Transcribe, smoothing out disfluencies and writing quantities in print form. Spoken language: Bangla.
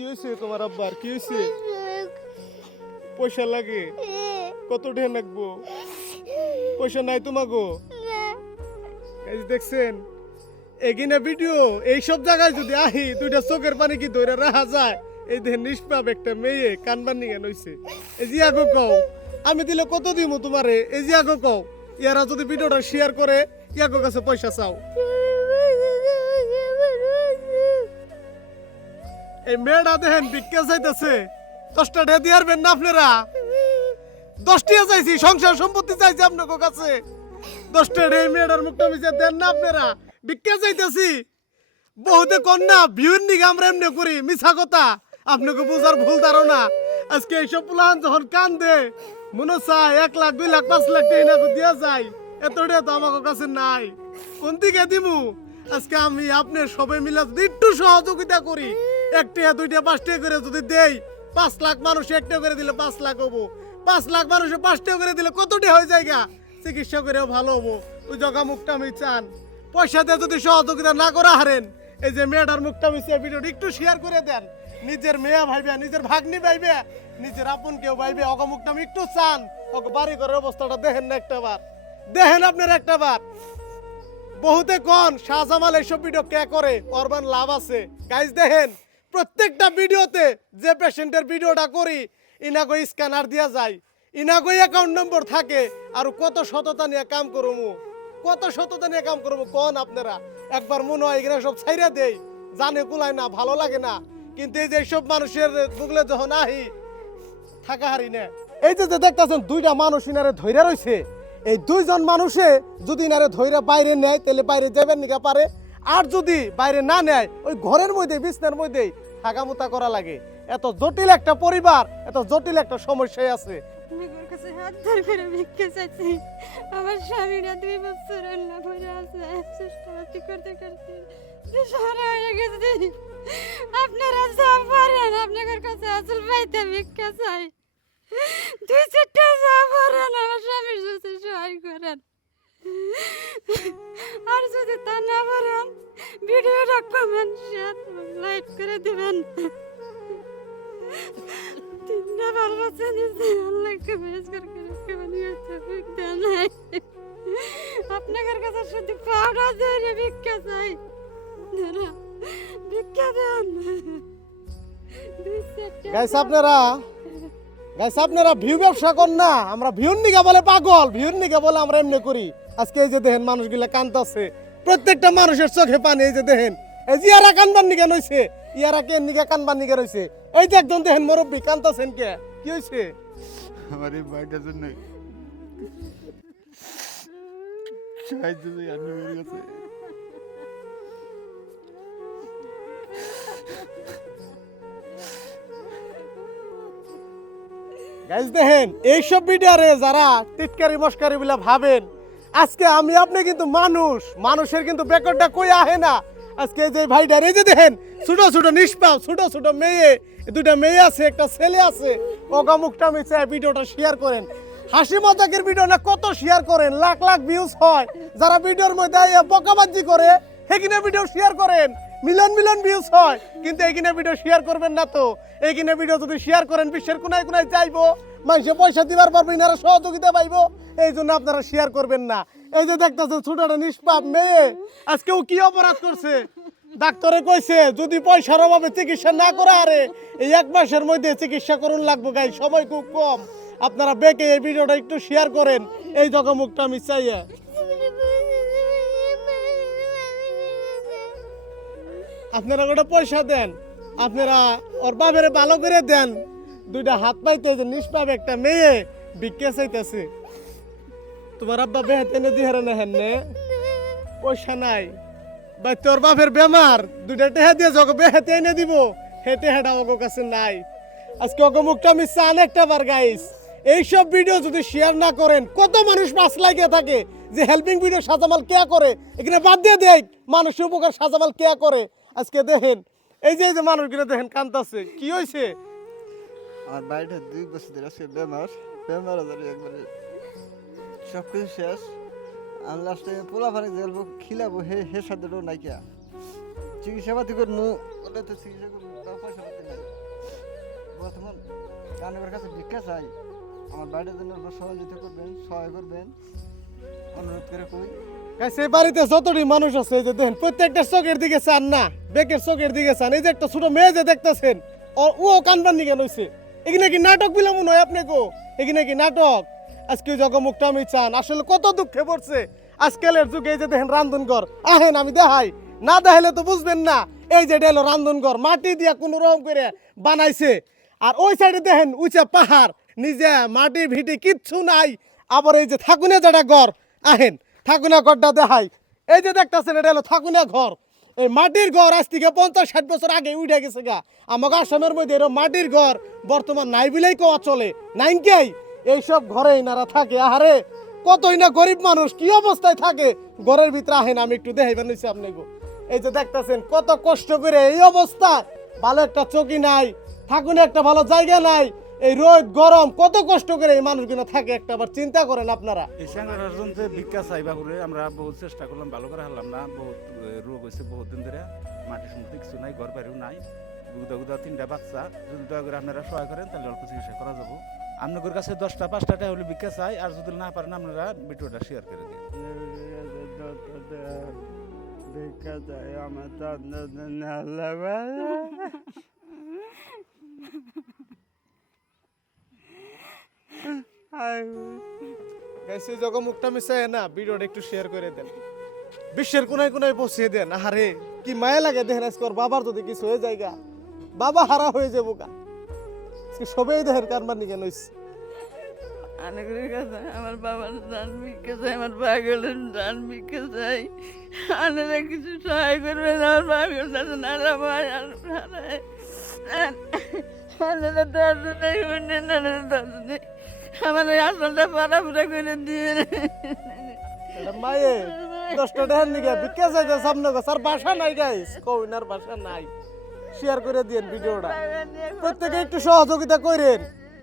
কি হয়েছে তোমার আব্বার? কি হয়েছে? পয়সা লাগে? কত ঢের লাগবো? পয়সা নাই তোমাগো? এই যে দেখছেন এগিনা ভিডিও এইসব জায়গায় যদি আহি দুইটা চোখের পানি কি ধরে রাখা যায়? এই দেখেন নিষ্পাপ একটা মেয়ে কানবার নিয়ে নইছে। এই যে আগো কও আমি দিলে কত দিমু তোমারে? এই যে আগো কও ইয়ারা যদি ভিডিওটা শেয়ার করে ইয়াগো কাছে পয়সা চাও। এই মেয়েটা দেখেন ভিক্ষা চাইতেছে। 10টা টাকা দিয়ে পারবেন না আপনারা? 10 টাকা চাইছি, সংসার সম্পত্তি চাইছি আপনার কাছে। 10টা টাকা এই মেয়েটার মুখটা মিশে দেন না আপনারা? ভিক্ষা চাইতেছি। বহুতে কন্যা ভিউর নিগে আমরা এমনি করি, মিছা কথা। আপনাকে বুঝার ভুল ধারণা। আজকে এইসব প্লান যখন কান দে মনে চায় 1 লাখ 2 লাখ 5 লাখ টাকা না দিয়া যায়, এতটা তো আমার কাছে নাই। কোন দিকে দিমু? আজকে আমি আপনার সবাই মিলে যদি একটু সহযোগিতা করি, 1 টাকা 2 টাকা 5 টাকা করে যদি দেই, 5 লাখ মানুষ 1 টাকা করে দিলে 5 লাখ হবো। 5 লাখ মানুষে 5 টাকা করে দিলে কত টাকা হয়ে যায়? চিকিৎসা করেও ভালো হবো। ওই জগা মুখটা আমি চান পয়সা দিয়ে যদি সহযোগিতা না করা হারেন, এই যে মেয়েটার মুখটা মিশিয়ে ভিডিওটা একটু শেয়ার করে দেন। নিজের মেয়ে ভাইবে, নিজের ভাগ্নি ভাইবে, নিজের আপন কেউ ভাইবে। মুখটা আমি একটু চান বাড়ি ঘরের অবস্থাটা দেখেন না একটা বার? দেখেন আপনার একটা বার। বহুতে কন শাহজামাল এইসব ভিডিও কে করে? অরবান লাভ আছে। গাইজ দেখেন প্রত্যেকটা ভিডিওতে যে পেশেন্টের ভিডিওটা করি ইনাগো স্ক্যানার দিয়া যায়, ইনাগো অ্যাকাউন্ট নম্বর থাকে। আর কত সততা নিয়ে কাম করবো, কত সততা নিয়ে কাম করবো কন আপনারা? একবার মনে হয় এখানে সব ছাইরা দেই, জানে কুলায় না, ভালো লাগে না। কিন্তু এই যে সব মানুষের বুগলে যখন আহি থাকা হারি না। এই যে দেখতেছেন 2টা মানুষ ইনারে ধইরা রইছে। এই 2জন মানুষে যদি ইনারে ধইরা বাইরে নেয় তাহলে বাইরে যাবেন নিকা পারে। আর যদি বাইরে না নেয় ওই ঘরের মধ্যে বিছনার মধ্যেই থাকামুতা করা লাগে। এত জটিল একটা পরিবার, এত জটিল একটা সমস্যায় আছে। আমার কাছে হাত ধরে করে ভিক্ষা চাইছি। আমার স্বামীরা 2 বছর রান্না করে আছে, চেষ্টা করতে করতে সারা হয়ে গেছে। আপনারা যা পারেন আপনাদের কাছে আসল পাইতে ভিক্ষা চাই। 2-4টা যা পারেন আমার স্বামীর সাথে সহায় করেন। আর যদি তা না পারেন ভিডিওটা কমেন্ট শেয়ার লাইক করে দিবেন। 3টা বার বাচ্চা নিয়েছে, আল্লাহকে বেশ করে বানিয়েছে ভিক্ষা নাই। আপনাদের কাছে শুধু পাউডা ধরে ভিক্ষা চাই, ভিক্ষা দেন। গাইস আপনারা ভিউ ব্যবসা কর না, আমরা ভিউর নিগা বলে পাগল, ভিউর নিগা বলে আমরা এমনি করি। আজকে এই যে দেখেন মানুষগুলা কান্দতেছে, প্রত্যেকটা মানুষের চোখে পানি। এই যে দেখেন এই যে ইয়ারা কানবার নিগা নইছে, ইয়ারা কে নিগা কানবার নিগা রইছে। এই যে একজন দেখেন মুরব্বি কান্দতেছেন কে? কি হইছে? আমার এই ভাইটার জন্য সাহায্য চাই আপনাদের কাছে। গাইস দেখেন এইসব ভিডিওরে যারা টিটকারি মস্কারি বলে ভাবেন, আজকে আমি আপনি কিন্তু মানুষ, মানুষের কিন্তু বেকরটা কই আহে না। আজকে যে ভাইটার এই যে দেখেন ছোট ছোট নিষ্পাপ ছোট ছোট মেয়ে, 2টা মেয়ে আছে, একটা ছেলে আছে। ওগা মুখটা আমি চাই ভিডিওটা শেয়ার করেন। হাসি মজাকের ভিডিও না কত শেয়ার করেন, লাখ লাখ ভিউজ হয়। যারা ভিডিওর মধ্যে বকাবাজি করে সেখানে ভিডিও শেয়ার করেন, মিলিয়ন মিলিয়ন ভিউজ হয়। কিন্তু এইখানে ভিডিও শেয়ার করবেন না তো। এইখানে ভিডিও যদি শেয়ার করেন বিশ্বের কোনায় কোনায় যাইবো, মানুষে পয়সা দিবার পারবে, ইনারা সহযোগিতা পাইবো। এই জন্য আপনারা শেয়ার করবেন না। এই যে দেখতেছেন ছোটটা নিষ্পাপ মেয়ে, আজকে ও কি অপরাধ করছে? ডাক্তারে কইছে যদি পয়সার অভাবে চিকিৎসা না করে আরে এই 1 মাসের মধ্যে চিকিৎসা করুন লাগবো। গাই সময় খুব কম। আপনারা বেকে এই ভিডিওটা একটু শেয়ার করেন। এই জগা মুখটা আমি চাইয়া আপনারা গোটা পয়সা দেন, আপনারা ওর বাপের ভালো করে দেন। 2টা হাত পাইতে যে নিষ্পাপ একটা মেয়ে ভিক্ষা চাইতেছে। তোমার আব্বা বেহাতে এনে দিয়ে না হেন পয়সা নাই ভাই, তোর বাপের বেমার, 2টা টেহা দিয়ে যখন বেহাতে এনে দিব হে টেহাটা ওগো কাছে নাই। আজকে ওগো মুখটা আমি চান একটা বার। গাইস এইসব ভিডিও যদি শেয়ার না করেন, কত মানুষ পাশ লাগিয়ে থাকে যে হেল্পিং ভিডিও শাহজামাল কে করে, এখানে বাদ দিয়ে দেয় মানুষের উপকার শাহজামাল কে করে। আজকে দেখেন এই যে মানুষগুলো দেখেন কান্দতেছে। কি হয়েছে? আমার বাড়িটা 2 বছর ধরে আজকে বেমার একবারে সব কিছু শেষ। আমি লাস্টে পোলা পানি জ্বালবো খিলাবো হে সাথে নাইকা চিকিৎসা পাতি করবো, ওটা তো চিকিৎসা করবো, পয়সা পাতি নাই। বর্তমান কানের কাছে ভিক্ষা চাই, আমার বাড়ির জন্য সহযোগিতা করবেন, সহায় করবেন, অনুরোধ করে কই। সে বাড়িতে যতটি মানুষ আছে এই যে দেখেন প্রত্যেকটা চোখের দিকে চান না, বেকের চোখের দিকে চান। এই যে একটা ছোট মেয়ে যে দেখতেছেন ও কান্দার নিকে নইছে, এখানে কি নাটক বিলাম নয় আপনি গো, এখানে কি নাটক? আজকে জগমুখটা আমি চান আসলে কত দুঃখে পড়ছে আজকালের যুগে। এই যে দেখেন রান্ধনঘর, আহেন আমি দেখাই, না দেখাইলে তো বুঝবেন না। এই যে এটা হলো রান্ধনঘর, মাটি দিয়া কোনো রকম করে বানাইছে। আর ওই সাইডে দেখেন উঁচা পাহাড়, নিজে মাটি ভিটি কিচ্ছু নাই। আবার এই যে থাকুনে যেটা ঘর, আহেন থাকুনা ঘরটা দেখাই। এই যে দেখতেছেন এটা হলো থাকুনা ঘর। এই মাটির ঘর আজ থেকে 50-60 বছর আগে উঠে গেছে গা। আমাকে আসামের মধ্যে এরকম মাটির ঘর বর্তমান নাই বিলাই কোয়া চলে নাই কে। এইসব ঘরে এনারা থাকে, আহারে কতই না গরিব মানুষ কি অবস্থায় থাকে ঘরের ভিতরে। আহেন আমি একটু দেখাইবেন নিছি আপনি গো। এই যে দেখতেছেন কত কষ্ট করে এই অবস্থা, ভালো একটা চকি নাই, থাকুনে একটা ভালো জায়গা নাই, এই রোদ গরম কত কষ্ট করে এই মানুষগুলো থাকে একটা বার চিন্তা করেন আপনারা। এই স্যাংরার জন্য ভিক্ষা চাইবা করে আমরা বহুত চেষ্টা করলাম, ভালো করে হারলাম না। বহুত রোগ হয়েছে বহুত দিন ধরে, মাটি শুনতে কিছু নাই, ঘর বাড়িও নাই, গুদা গুদা 3টা বাচ্চা। যদি দয়া করে আপনারা সহায় করেন তাহলে অল্প চিকিৎসা করা যাবো। আপনাদের কাছে 10টা-5টা টাকা হলে ভিক্ষা চাই, আর যদি না পারেন আপনারা ভিডিওটা শেয়ার করে দিন। ভিক্ষা চাই আমার গাইস এই জগমুখটা মিশায় না ভিডিওটা একটু শেয়ার করে দেন, বিশ্বের কোনায় কোনায় পৌঁছে দেন। আহারে কি মায়া লাগে দেখেন আজকে ওর বাবার যদি কিছু হয়ে যায় গা, বাবা হারা হয়ে যাবো গা। আজকে সবাই দেখেন কারবার নিকে নইছে। অনেকের কাছে আমার বাবার দান ভিক্ষা চাই, আমার পাগলের দান ভিক্ষা চাই। আনারা কিছু সহায় করবেন আমার পাগল দাদা নানা ভাই আনারা দর্শন নেই, শুনেন আনারা দর্শন নেই, আমার এই আসলটা পাড়াফুড়া করে দিয়ে এটা মায়ে 10টা টাকার নিকে ভিক্ষা চাইতে সামনে গো। স্যার বাসা নাই গাইস, কইনার বাসা নাই। শেয়ার করে দিয়েন ভিডিওটা, প্রত্যেকে একটু সহযোগিতা করেন।